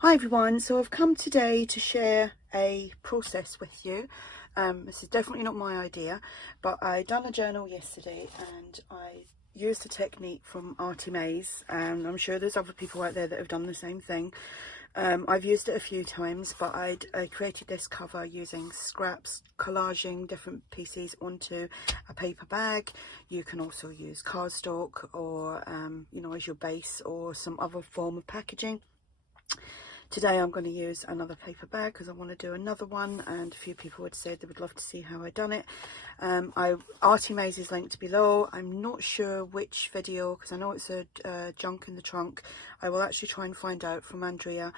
Hi everyone, so I've come today to share a process with you. This is definitely not my idea, but I done a journal yesterday and I used a technique from ARTYmaze, and I'm sure there's other people out there that have done the same thing. I've used it a few times, but I created this cover using scraps, collaging different pieces onto a paper bag. You can also use cardstock or you know, as your base, or some other form of packaging. Today I'm going to use another paper bag because I want to do another one, and a few people had said they would love to see how I done it. ARTYmaze is linked below. I'm not sure which video because I know it's a junk in the trunk. I will actually try and find out from Andrea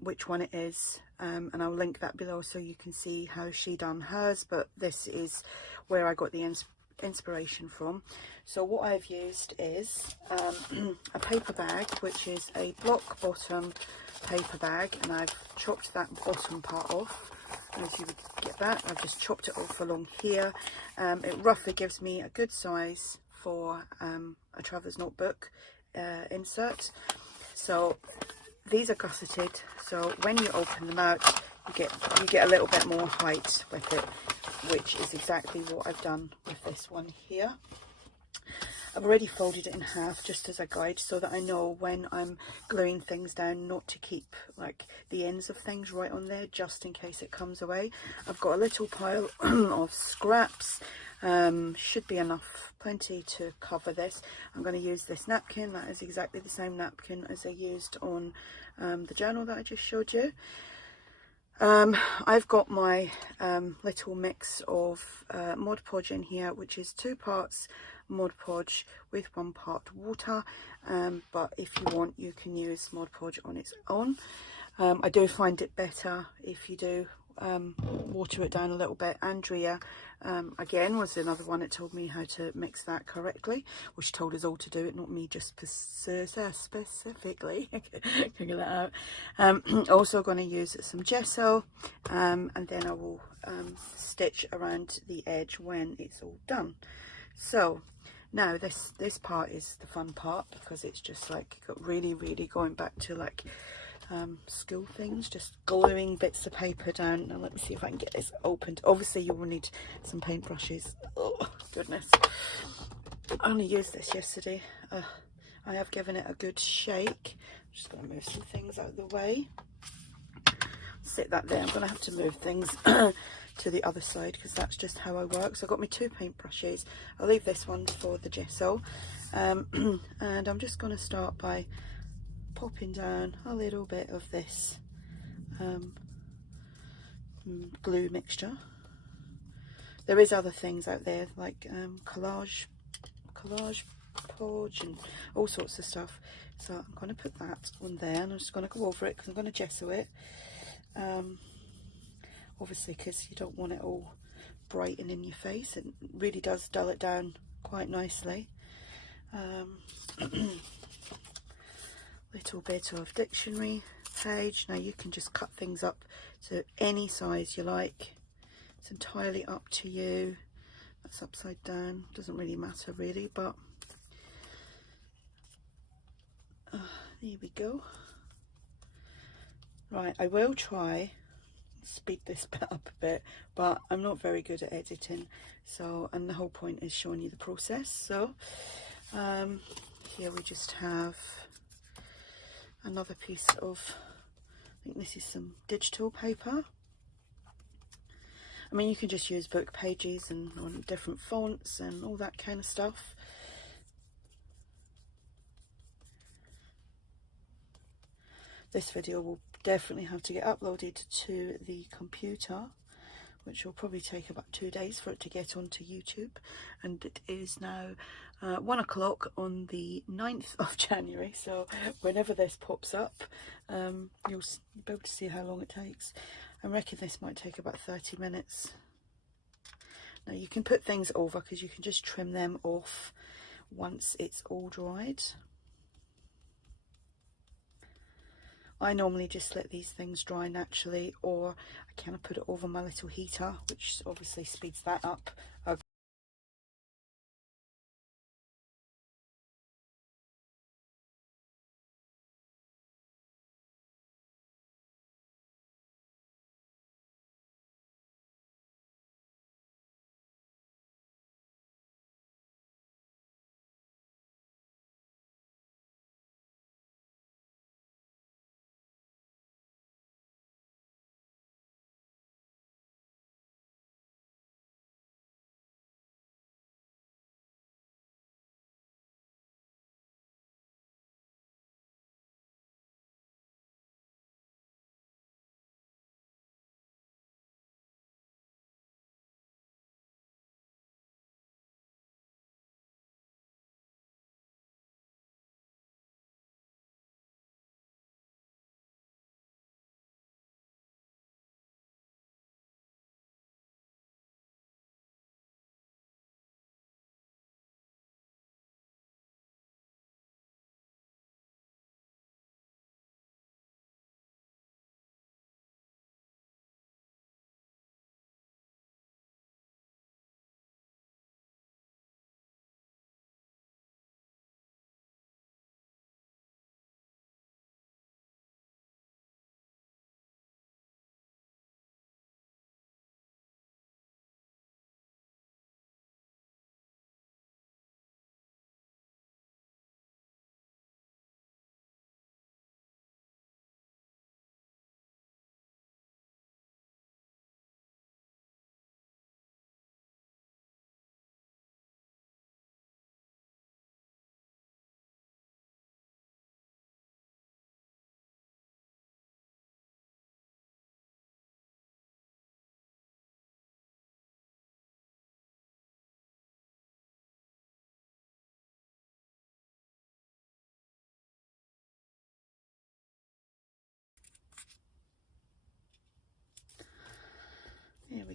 which one it is, and I'll link that below so you can see how she done hers, but this is where I got the inspiration from. So what I've used is a paper bag, which is a block bottom paper bag, and I've chopped that bottom part off. As you would get that, I've just chopped it off along here. It roughly gives me a good size for a traveller's notebook insert. So these are gusseted, so when you open them out you get a little bit more height with it, which is exactly what I've done with this one here. I've already folded it in half just as a guide so that I know when I'm gluing things down not to keep like the ends of things right on there, just in case it comes away. I've got a little pile of scraps, should be enough, plenty to cover this. I'm going to use this napkin. That is exactly the same napkin as I used on the journal that I just showed you. I've got my little mix of Mod Podge in here, which is 2 parts Mod Podge with 1 part water, but if you want you can use Mod Podge on its own. I do find it better if you do water it down a little bit. Andrea again was another one that told me how to mix that correctly, well, she told us all to do it, not me just specifically. Can get that out. Also going to use some gesso, and then I will stitch around the edge when it's all done. So now this part is the fun part, because it's just like really going back to like school things, just gluing bits of paper down. Now let me see if I can get this opened. Obviously you will need some paint brushes. Oh goodness, I only used this yesterday. I have given it a good shake. I'm just going to move some things out of the way, sit that there. I'm going to have to move things to the other side because that's just how I work. So I've got my 2 paint brushes. I'll leave this one for the gesso, and I'm just going to start by popping down a little bit of this glue mixture. There is other things out there like collage podge and all sorts of stuff, so I'm going to put that on there, and I'm just going to go over it because I'm going to gesso it, obviously because you don't want it all bright and in your face. It really does dull it down quite nicely. Little bit of dictionary page. Now you can just cut things up to any size you like, it's entirely up to you. That's upside down, doesn't really matter really, but there we go. Right, I will try speed this bit up a bit, but I'm not very good at editing, so, and the whole point is showing you the process. So here we just have another piece of, I think this is some digital paper. I mean, you can just use book pages and on different fonts and all that kind of stuff. This video will definitely have to get uploaded to the computer, which will probably take about 2 days for it to get onto YouTube. And it is now 1 o'clock on the 9th of January, so whenever this pops up, you'll be able to see how long it takes. I reckon this might take about 30 minutes. Now you can put things over because you can just trim them off once it's all dried. I normally just let these things dry naturally, or I kind of put it over my little heater, which obviously speeds that up.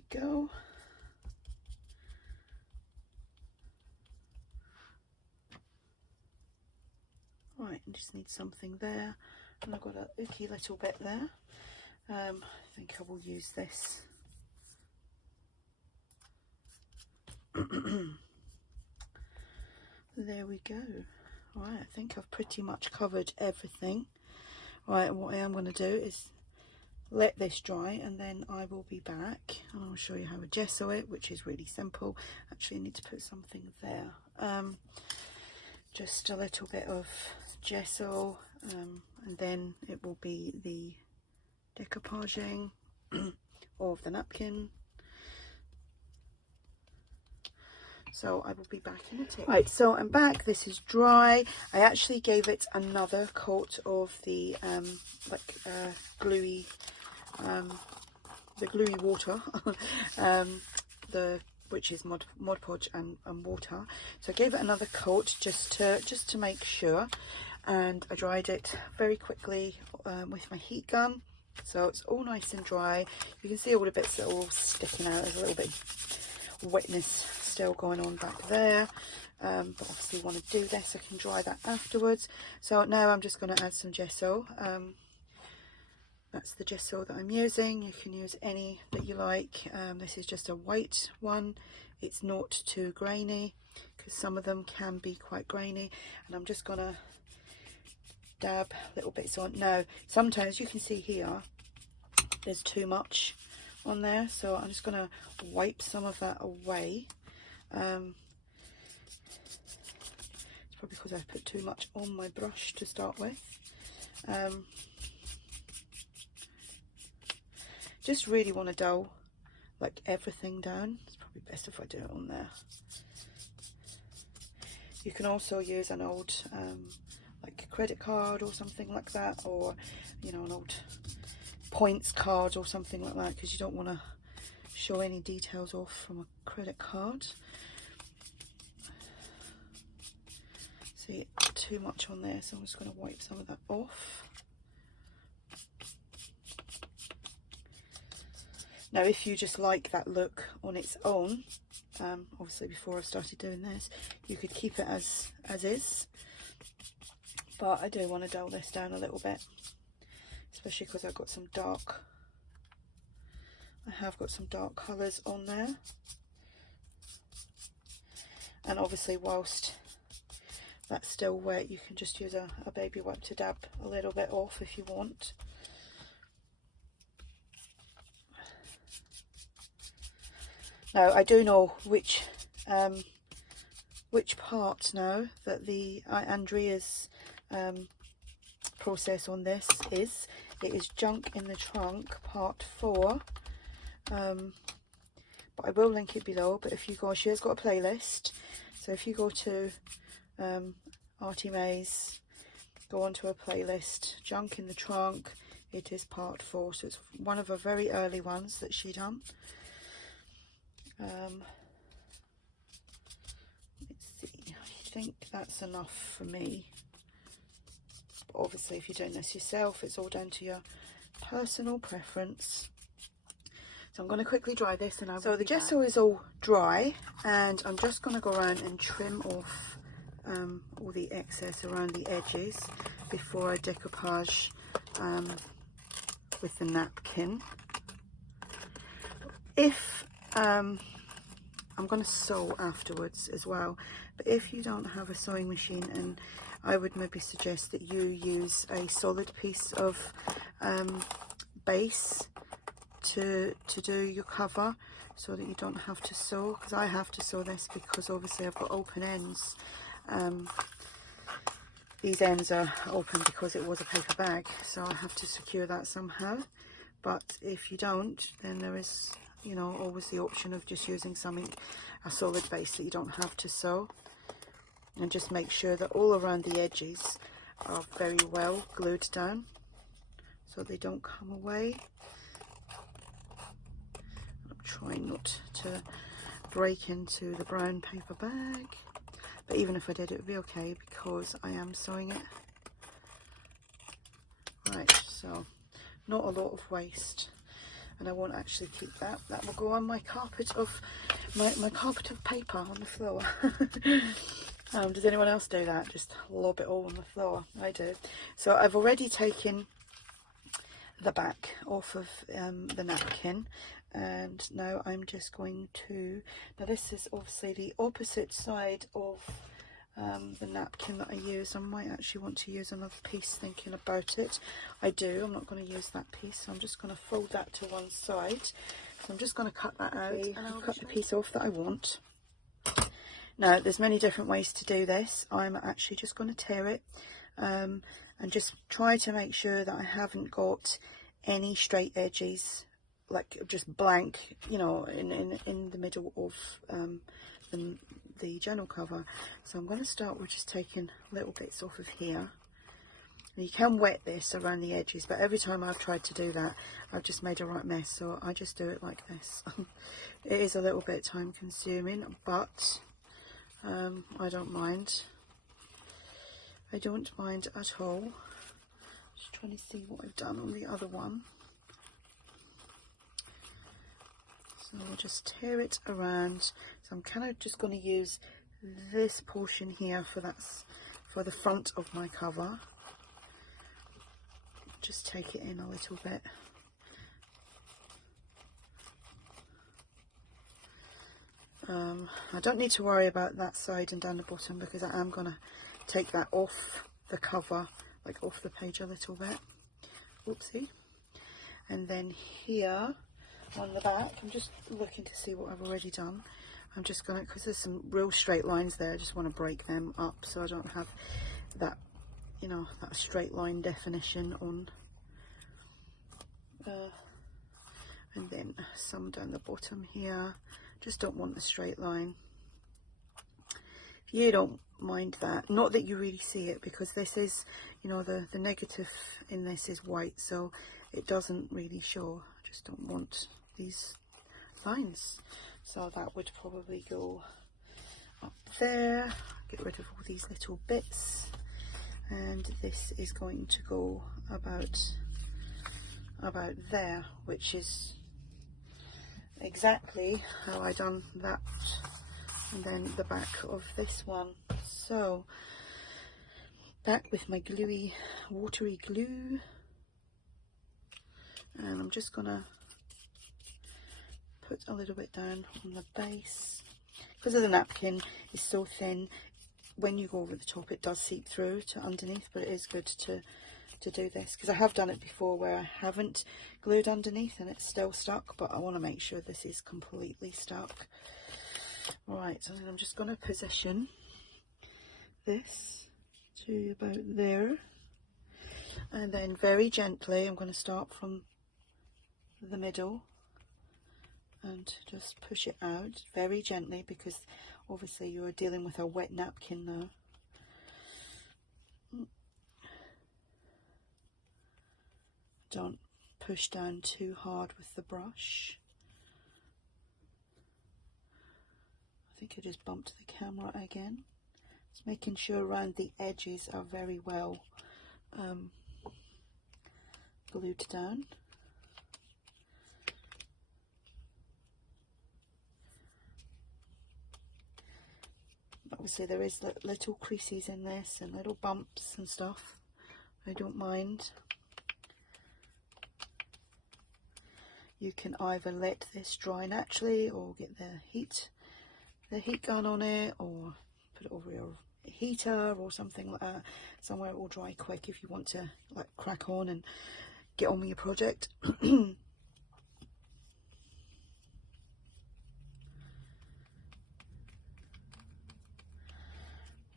go. Right, I just need something there, and I've got a icky little bit there. I think I will use this. There we go. Right, I think I've pretty much covered everything. Right, what I am going to do is let this dry, and then I will be back and I'll show you how to gesso it, which is really simple. Actually, I need to put something there. Just a little bit of gesso, and then it will be the decoupaging of the napkin. So I will be back in a tick. Right, so I'm back. This is dry. I actually gave it another coat of the gluey, the gluey water, which is Mod Podge and water. So I gave it another coat just to make sure, and I dried it very quickly with my heat gun. So it's all nice and dry. You can see all the bits that are all sticking out. There's a little bit of wetness still going on back there, but obviously want to do this, I can dry that afterwards. So now I'm just going to add some gesso. That's the gesso that I'm using. You can use any that you like. This is just a white one. It's not too grainy, because some of them can be quite grainy, and I'm just going to dab little bits on. Now sometimes you can see here there's too much on there, so I'm just going to wipe some of that away. It's probably because I put too much on my brush to start with. Just really want to dull like everything down. It's probably best if I do it on there. You can also use an old like a credit card or something like that, or you know, an old points card or something like that, because you don't want to show any details off from a credit card. See, too much on there, so I'm just going to wipe some of that off. Now if you just like that look on its own, obviously before I started doing this, you could keep it as is, but I do want to dull this down a little bit, especially because I've got some dark, I have got some dark colours on there. And obviously whilst that's still wet, you can just use a baby wipe to dab a little bit off if you want. Now I do know which part now that the Andrea's process on this is. It is Junk in the Trunk part 4, but I will link it below. But if you go, she has got a playlist, so if you go to ARTYmaze, go onto a playlist, Junk in the Trunk, it is part 4, so it's one of her very early ones that she done. Let's see, I think that's enough for me. But obviously if you're doing this yourself, it's all down to your personal preference. So I'm going to quickly dry this, and so the gesso is all dry, and I'm just going to go around and trim off all the excess around the edges before I decoupage with the napkin. If I'm going to sew afterwards as well, but if you don't have a sewing machine, and I would maybe suggest that you use a solid piece of base to do your cover, so that you don't have to sew, because I have to sew this because obviously I've got open ends. These ends are open because it was a paper bag, so I have to secure that somehow. But if you don't, then there is, you know, always the option of just using something, a solid base that you don't have to sew. And just make sure that all around the edges are very well glued down so they don't come away. I'm trying not to break into the brown paper bag, but even if I did, it would be okay because I am sewing it. Right, so not a lot of waste. and I won't actually keep that. That will go on my carpet of my carpet of paper on the floor. Does anyone else do that? Just lob it all on the floor? I do. So I've already taken the back off of the napkin, and now I'm just going to, now this is obviously the opposite side of the napkin that I used. I might actually want to use another piece thinking about it. I do. I'm not going to use that piece, so I'm just going to fold that to one side. So I'm just going to cut that out and I'll cut the piece off that I want. Now there's many different ways to do this. I'm actually just going to tear it and just try to make sure that I haven't got any straight edges, like just blank, you know, in the middle of the journal cover. So I'm going to start with just taking little bits off of here. And you can wet this around the edges, but every time I've tried to do that, I've just made a right mess, so I just do it like this. It is a little bit time consuming, but I don't mind. I don't mind at all. Just trying to see what I've done on the other one. So I'll just tear it around. So I'm kind of just going to use this portion here for the front of my cover. Just take it in a little bit. I don't need to worry about that side and down the bottom, because I am going to take that off the cover, like off the page a little bit. Oopsie. And then here on the back, I'm just looking to see what I've already done. I'm just going to, because there's some real straight lines there, I just want to break them up so I don't have that, you know, that straight line definition on. And then some down the bottom here. Just don't want the straight line. If you don't mind that, not that you really see it, because this is, you know, the negative in this is white, so it doesn't really show. I just don't want these lines, so that would probably go up there. Get rid of all these little bits, and this is going to go about there, which is exactly how I done that. And then the back of this one. So back with my gluey, watery glue, and I'm just gonna put a little bit down on the base. Because of the napkin is so thin, when you go over the top it does seep through to underneath, but it is good to do this, because I have done it before where I haven't glued underneath and it's still stuck, but I want to make sure this is completely stuck. Right, so then I'm just going to position this to about there, and then very gently I'm going to start from the middle and just push it out very gently, because obviously you are dealing with a wet napkin now. Don't push down too hard with the brush. I think I just bumped the camera again. Just making sure around the edges are very well glued down. Obviously there is little creases in this and little bumps and stuff. I don't mind. You can either let this dry naturally or get the heat gun on it, or put it over your heater or something like that, somewhere it will dry quick if you want to like crack on and get on with your project.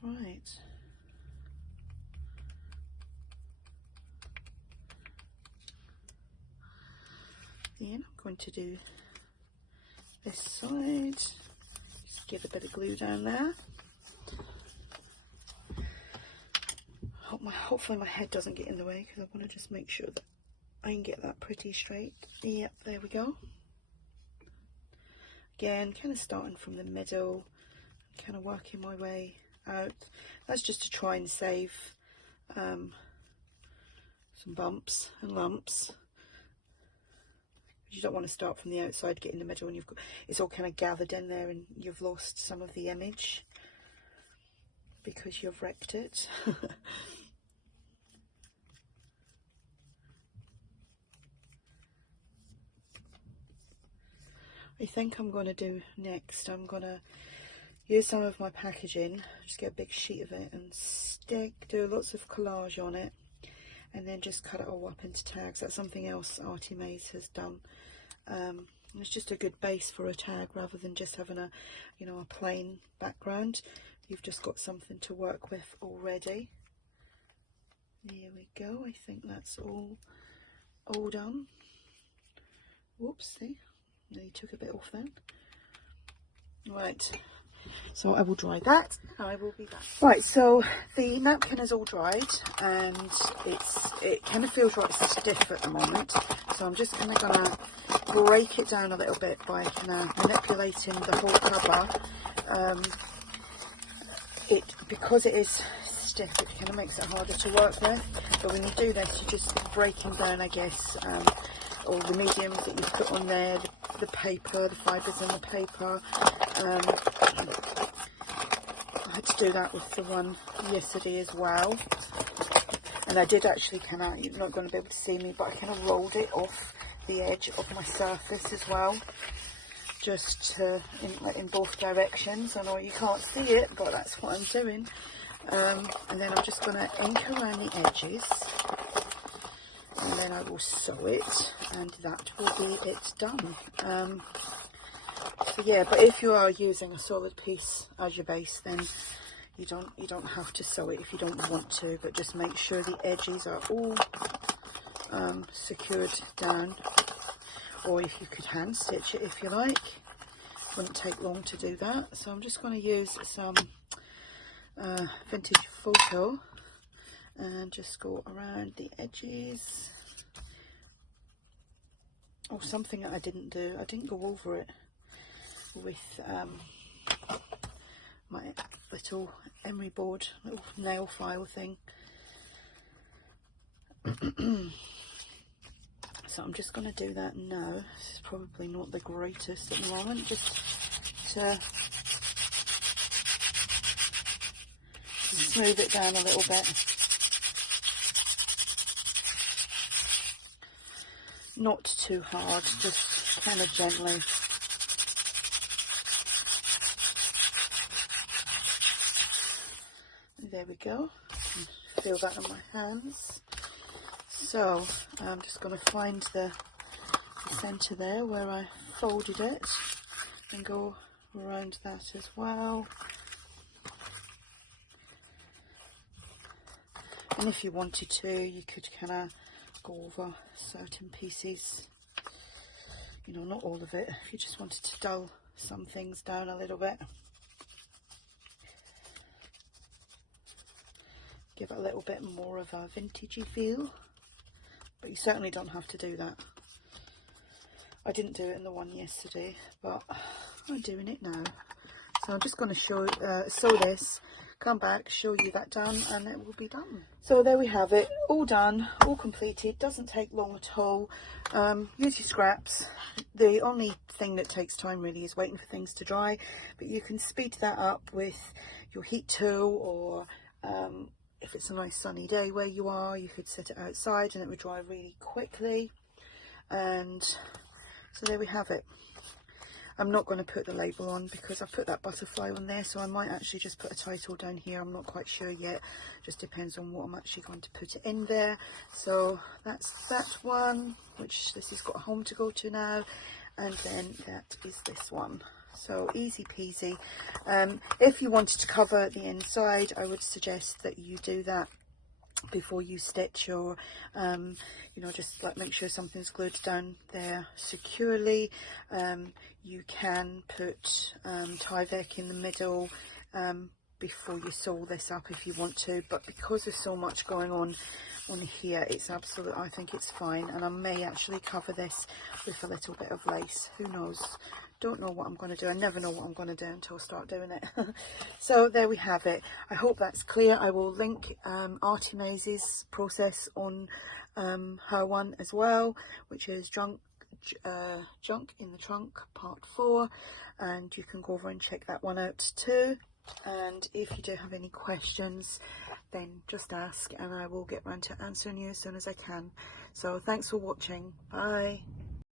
Right. Then I'm going to do this side. Just give a bit of glue down there. Hopefully my head doesn't get in the way, because I want to just make sure that I can get that pretty straight. Yep, there we go. Again, kind of starting from the middle, kind of working my way out. That's just to try and save some bumps and lumps, You don't want to start from the outside, get in the middle, and you've got it's all kind of gathered in there, and you've lost some of the image because you've wrecked it. I think I'm going to do next, I'm going to use some of my packaging, just get a big sheet of it and do lots of collage on it, and then just cut it all up into tags. That's something else ARTYmaze has done. It's just a good base for a tag rather than just having a, you know, a plain background. You've just got something to work with already. There we go. I think that's all done. Whoops, see? Nearly took a bit off then. Right, so I will dry that. I will be back. Right, so the napkin is all dried, and it kind of feels right stiff at the moment. So I'm just kind of gonna break it down a little bit by kind of manipulating the whole cover. Because it is stiff, it kind of makes it harder to work with. But when you do this, you're just breaking down, I guess, all the mediums that you've put on there, the paper, the fibres in the paper. I had to do that with the one yesterday as well, and I did actually kind of, you're not going to be able to see me, but I kind of rolled it off the edge of my surface as well, just in both directions. I know you can't see it, but that's what I'm doing. And then I'm just going to ink around the edges, and then I will sew it, and that will be it done. So yeah, but if you are using a solid piece as your base, then you don't have to sew it if you don't want to, but just make sure the edges are all secured down, or if you could hand stitch it if you like. Wouldn't take long to do that. So I'm just going to use some vintage photo and just go around the edges. Oh, something that I didn't do, I didn't go over it with my little emery board, little nail file thing. So I'm just going to do that now. This is probably not the greatest at the moment, just to smooth it down a little bit. Not too hard, just kind of gently. There we go. Feel that on my hands. So I'm just going to find the centre there where I folded it and go around that as well. And if you wanted to, you could kind of go over certain pieces, you know, not all of it, if you just wanted to dull some things down a little bit. Give it a little bit more of a vintagey feel, but you certainly don't have to do that. I didn't do it in the one yesterday, but I'm doing it now. So I'm just going to sew this, come back, show you that done, and it will be done. So there we have it, all done, all completed. Doesn't take long at all. Use your scraps. The only thing that takes time really is waiting for things to dry, but you can speed that up with your heat tool, or if it's a nice sunny day where you are, you could set it outside and it would dry really quickly. And so there we have it. I'm not going to put the label on because I've put that butterfly on there, so I might actually just put a title down here. I'm not quite sure yet, just depends on what I'm actually going to put it in there. So that's that one, which this has got a home to go to now, and then that is this one. So easy peasy. If you wanted to cover the inside, I would suggest that you do that before you stitch, or you know, just like make sure something's glued down there securely. You can put Tyvek in the middle before you sew this up if you want to, but because there's so much going on here, it's absolute, I think it's fine. And I may actually cover this with a little bit of lace, who knows. Don't know what I'm going to do. I never know what I'm going to do until I start doing it. So there we have it. I hope that's clear. I will link ARTYmaze's process on her one as well, which is Junk in the Trunk Part 4, and you can go over and check that one out too. And if you do have any questions, then just ask and I will get round to answering you as soon as I can. So thanks for watching. Bye.